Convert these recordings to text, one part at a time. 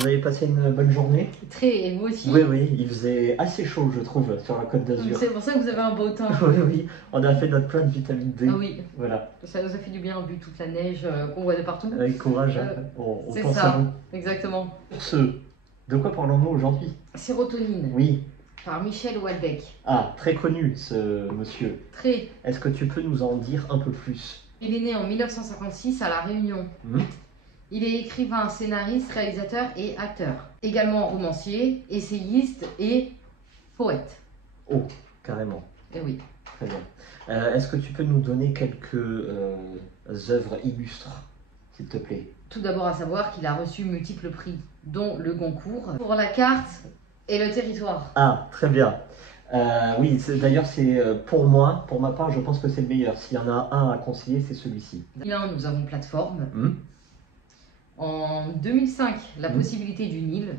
Vous avez passé une bonne journée? Très, et vous aussi? Oui, oui, il faisait assez chaud, je trouve, sur la Côte d'Azur. C'est pour ça que vous avez un beau temps. Oui, oui, on a fait notre plein de vitamine D. Ah oui, Voilà. ça nous a fait du bien vu toute la neige qu'on voit de partout. Avec courage, hein. On C'est pense à ça, vous. exactement. Pour ce, de quoi parlons-nous aujourd'hui? Sérotonine, Oui. par Michel Houellebecq. Ah, très connu ce monsieur. Très. Est-ce que tu peux nous en dire un peu plus? Il est né en 1956 à La Réunion. Il est écrivain, scénariste, réalisateur et acteur. Également romancier, essayiste et poète. Oh, carrément. Eh oui. Très bien. Est-ce que tu peux nous donner quelques œuvres illustres, s'il te plaît? Tout d'abord à savoir qu'il a reçu multiples prix, dont le Goncourt, pour la carte et le territoire. Ah, très bien. Oui, d'ailleurs, c'est pour moi, pour ma part, je pense que c'est le meilleur. S'il y en a un à conseiller, c'est celui-ci. Là, nous avons plateforme. En 2005, la possibilité du Nil.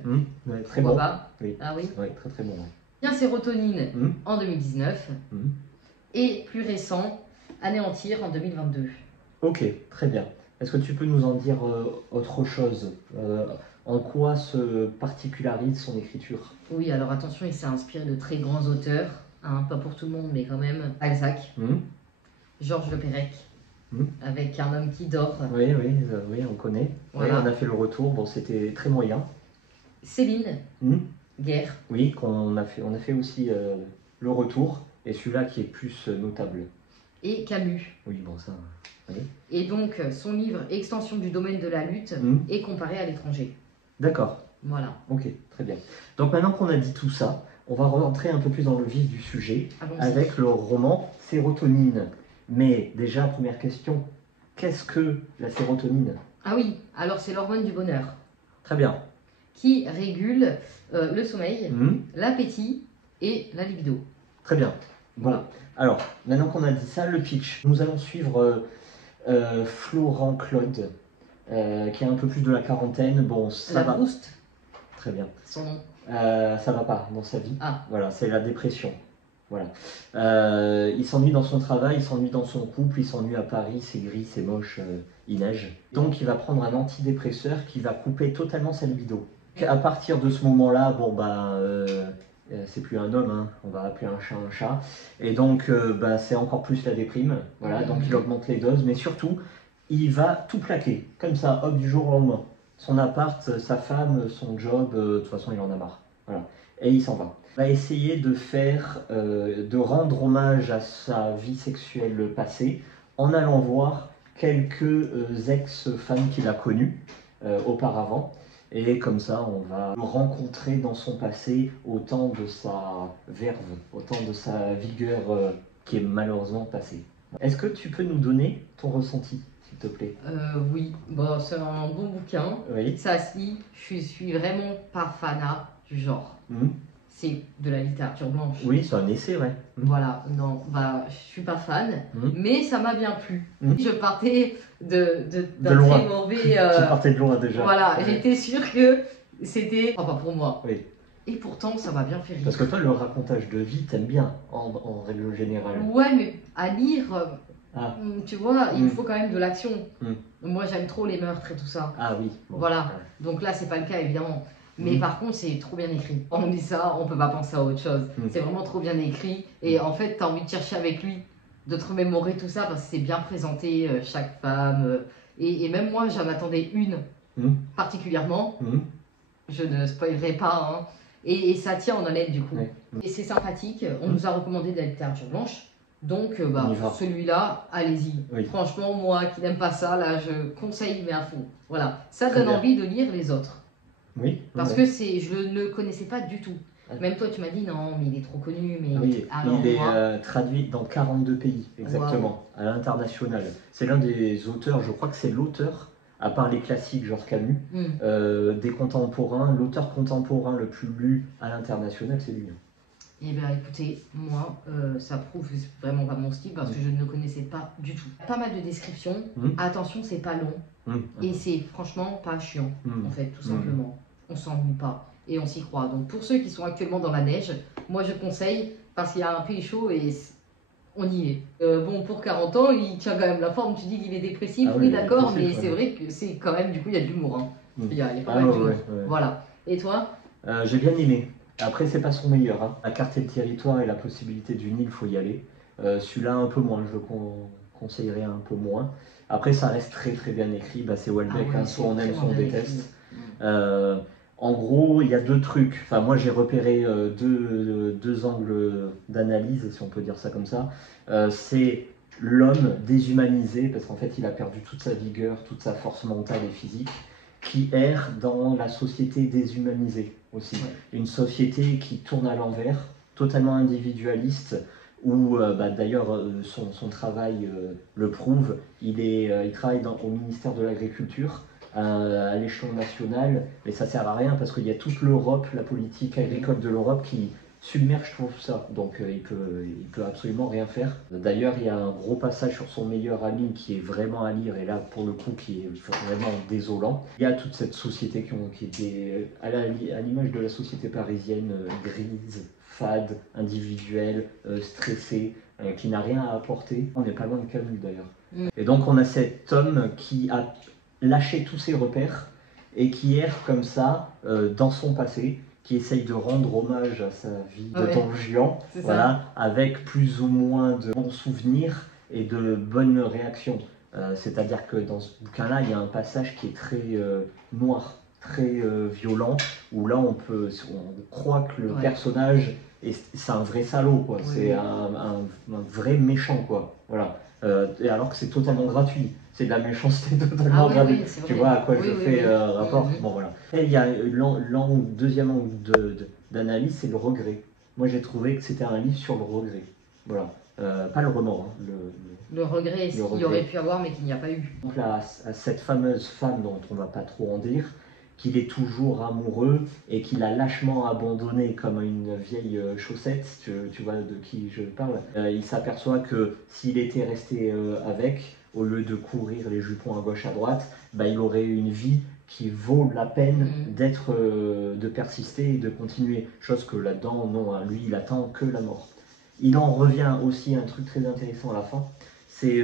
Ouais, très bon. Pas. Oui. Ah oui. Ouais, très très bon. Ouais. Bien sérotonine en 2019. Et plus récent, anéantir en 2022. Ok, très bien. Est-ce que tu peux nous en dire autre chose? En quoi se particularise son écriture? Oui, alors attention, il s'est inspiré de très grands auteurs, hein, pas pour tout le monde, mais quand même. Balzac, Georges Le Perec, avec Un homme qui dort. Oui, oui, oui, on connaît. Voilà. Oui, on a fait le retour, bon, c'était très moyen. Céline, Guerre. Oui, on a fait aussi le retour, et celui-là qui est plus notable. Et Camus. Oui, bon, ça... Oui. Et donc, son livre Extension du domaine de la lutte est comparé à l'étranger. D'accord. Voilà. Ok, très bien. Donc maintenant qu'on a dit tout ça, on va rentrer un peu plus dans le vif du sujet avec le roman Sérotonine. Mais déjà, première question, qu'est-ce que la sérotonine? Ah oui, alors c'est l'hormone du bonheur. Très bien. Qui régule le sommeil, l'appétit et la libido. Très bien. Bon, voilà. Alors, maintenant qu'on a dit ça, le pitch. Nous allons suivre Florent Claude, qui est un peu plus de la quarantaine. Bon, ça va. Proust. Très bien. Son nom. Ça va pas dans sa vie. Ah. Voilà, c'est la dépression. Voilà. Il s'ennuie dans son travail, il s'ennuie dans son couple, il s'ennuie à Paris, c'est gris, c'est moche, il neige. Donc il va prendre un antidépresseur qui va couper totalement sa libido. À partir de ce moment-là, bon bah, c'est plus un homme, hein, on va appeler un chat. Et donc bah, c'est encore plus la déprime. Voilà, donc il augmente les doses, mais surtout, il va tout plaquer, comme ça, hop, du jour au lendemain. Son appart, sa femme, son job, de toute façon il en a marre. Voilà. Et il s'en va. Il va essayer de rendre hommage à sa vie sexuelle passée en allant voir quelques ex-femmes qu'il a connues auparavant. Et comme ça, on va rencontrer dans son passé autant de sa verve, autant de sa vigueur qui est malheureusement passée. Est-ce que tu peux nous donner ton ressenti, s'il te plaît? Oui, bon, c'est un bon bouquin. Oui. Ça se lit. Je suis vraiment pas fanat du genre. C'est de la littérature blanche. Oui, c'est un essai, ouais. Voilà, non, bah, je suis pas fan, mais ça m'a bien plu. Je partais d'un très mauvais... Tu partais de loin déjà. Voilà, j'étais sûre que c'était... Enfin, pas pour moi. Oui. Et pourtant, ça m'a bien fait rire. Parce que toi, le racontage de vie, t'aimes bien, en règle générale. Ouais, mais à lire, tu vois, il faut quand même de l'action. Moi, j'aime trop les meurtres et tout ça. Ah oui. Bon. Voilà, donc là, c'est pas le cas, évidemment. Mais par contre, c'est trop bien écrit. On dit ça, on peut pas penser à autre chose. C'est vraiment trop bien écrit. Et en fait, t'as envie de chercher avec lui, de te remémorer tout ça, parce que c'est bien présenté, chaque femme. Et même moi, j'en attendais une particulièrement. Je ne spoilerai pas. Hein. Et ça tient en haleine, du coup. Et c'est sympathique. On nous a recommandé de la littérature blanche. Donc, bah, celui-là, allez-y. Oui. Franchement, moi qui n'aime pas ça, là, je conseille, mais à fond. Voilà. Ça donne envie de lire les autres. Oui. Parce que je ne le connaissais pas du tout. Même toi, tu m'as dit non, mais il est trop connu. Mais oui, il est traduit dans 42 pays, exactement, à l'international. C'est l'un des auteurs, je crois que c'est l'auteur, à part les classiques, genre Camus, des contemporains, l'auteur contemporain le plus lu à l'international, c'est lui. Eh bien, écoutez, moi, ça prouve vraiment pas mon style parce que je ne le connaissais pas du tout. Pas mal de descriptions. Attention, c'est pas long. Et c'est franchement pas chiant, en fait, tout simplement. On s'ennuie pas et on s'y croit. Donc, pour ceux qui sont actuellement dans la neige, moi, je conseille parce qu'il y a un pays chaud et on y est. Bon, pour 40 ans, il tient quand même la forme. Tu dis qu'il est dépressif, oui, d'accord, mais c'est vrai que c'est quand même, du coup, il y a de l'humour. Hein. Elle est pas Ah, mal ouais, du ouais, ouf. ouais. Voilà. Et toi? J'ai bien aimé. Après, c'est pas son meilleur. Hein. La carte et le territoire et la possibilité d'une île, faut y aller. Celui-là, un peu moins. Je le conseillerais un peu moins. Après, ça reste très très bien écrit. Bah, c'est Houellebecq, Ah ouais, hein. Soit on aime, vraiment soit on bien déteste. écrit. En gros, il y a deux trucs. Enfin, moi, j'ai repéré deux angles d'analyse, si on peut dire ça comme ça. C'est l'homme déshumanisé, parce qu'en fait, il a perdu toute sa vigueur, toute sa force mentale et physique, qui erre dans la société déshumanisée aussi. Ouais. Une société qui tourne à l'envers, totalement individualiste, où d'ailleurs son travail le prouve. Il travaille au ministère de l'Agriculture à l'échelon national, mais ça sert à rien parce qu'il y a toute l'Europe, la politique agricole de l'Europe qui submerge tout ça, donc il peut absolument rien faire. D'ailleurs, il y a un gros passage sur son meilleur ami qui est vraiment à lire, et là pour le coup qui est vraiment désolant. Il y a toute cette société qui était à l'image de la société parisienne, grise, fade, individuelle, stressée, qui n'a rien à apporter. On n'est pas loin de Camus d'ailleurs. Et donc on a cet homme qui a lâché tous ses repères et qui erre comme ça dans son passé, qui essaye de rendre hommage à sa vie de Don Juan, voilà, avec plus ou moins de bons souvenirs et de bonnes réactions. C'est-à-dire que dans ce bouquin-là, il y a un passage qui est très noir, très violent, où là on croit que le personnage c'est un vrai salaud, quoi. C'est un vrai méchant, quoi. Voilà. Et alors que c'est totalement gratuit. C'est de la méchanceté totalement gratuite. Tu vois à quoi je fais rapport. Bon, voilà. Et il y a deuxième angle d'analyse, c'est le regret. Moi j'ai trouvé que c'était un livre sur le regret. Voilà. Pas le remords. Hein, le regret, ce qu'il y aurait pu avoir mais qu'il n'y a pas eu. Donc là, à cette fameuse femme dont on ne va pas trop en dire, qu'il est toujours amoureux et qu'il a lâchement abandonné comme une vieille chaussette, tu vois de qui je parle. Il s'aperçoit que s'il était resté avec, au lieu de courir les jupons à gauche à droite, il aurait une vie qui vaut la peine de persister et de continuer. Chose que là-dedans, non, hein, lui, il attend que la mort. Il en revient aussi à un truc très intéressant à la fin, c'est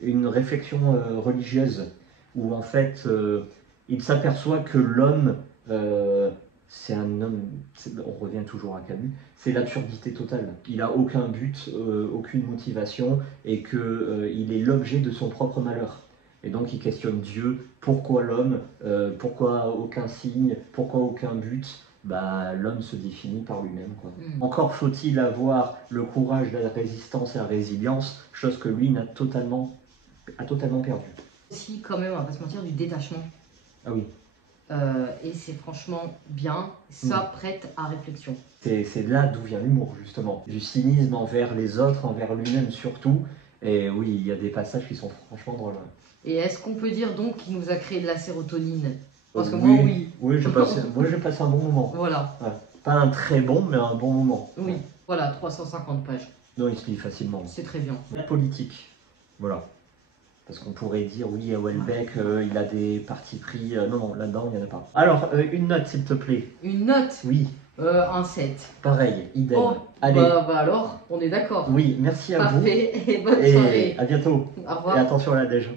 une réflexion religieuse, où en fait, il s'aperçoit que l'homme, c'est un homme, on revient toujours à Camus, c'est l'absurdité totale. Il n'a aucun but, aucune motivation, et qu'il est l'objet de son propre malheur. Et donc il questionne Dieu, pourquoi l'homme, pourquoi aucun signe, pourquoi aucun but. L'homme se définit par lui-même. Encore faut-il avoir le courage de la résistance et la résilience, chose que lui a totalement perdu. Aussi, quand même, on va pas se mentir, du détachement. Ah oui. Et c'est franchement bien, ça prête à réflexion. C'est là d'où vient l'humour, justement. Du cynisme envers les autres, envers lui-même surtout. Et oui, il y a des passages qui sont franchement drôles. Et est-ce qu'on peut dire donc qu'il nous a créé de la sérotonine? Parce que oui, moi, oui. Oui, j'ai passé un bon moment. Voilà. Ouais. Pas un très bon, mais un bon moment. Oui, voilà, 350 pages. Non, il se lit facilement. C'est très bien. La politique, voilà. Parce qu'on pourrait dire, oui, à Houellebecq, il a des partis pris. Non, là-dedans, il n'y en a pas. Alors, une note, s'il te plaît. Une note? Oui. Un 7. Pareil, idem. Oh, allez. Alors, on est d'accord. Oui, merci à vous. Parfait, et bonne soirée. À bientôt. Au revoir. Et attention à la neige.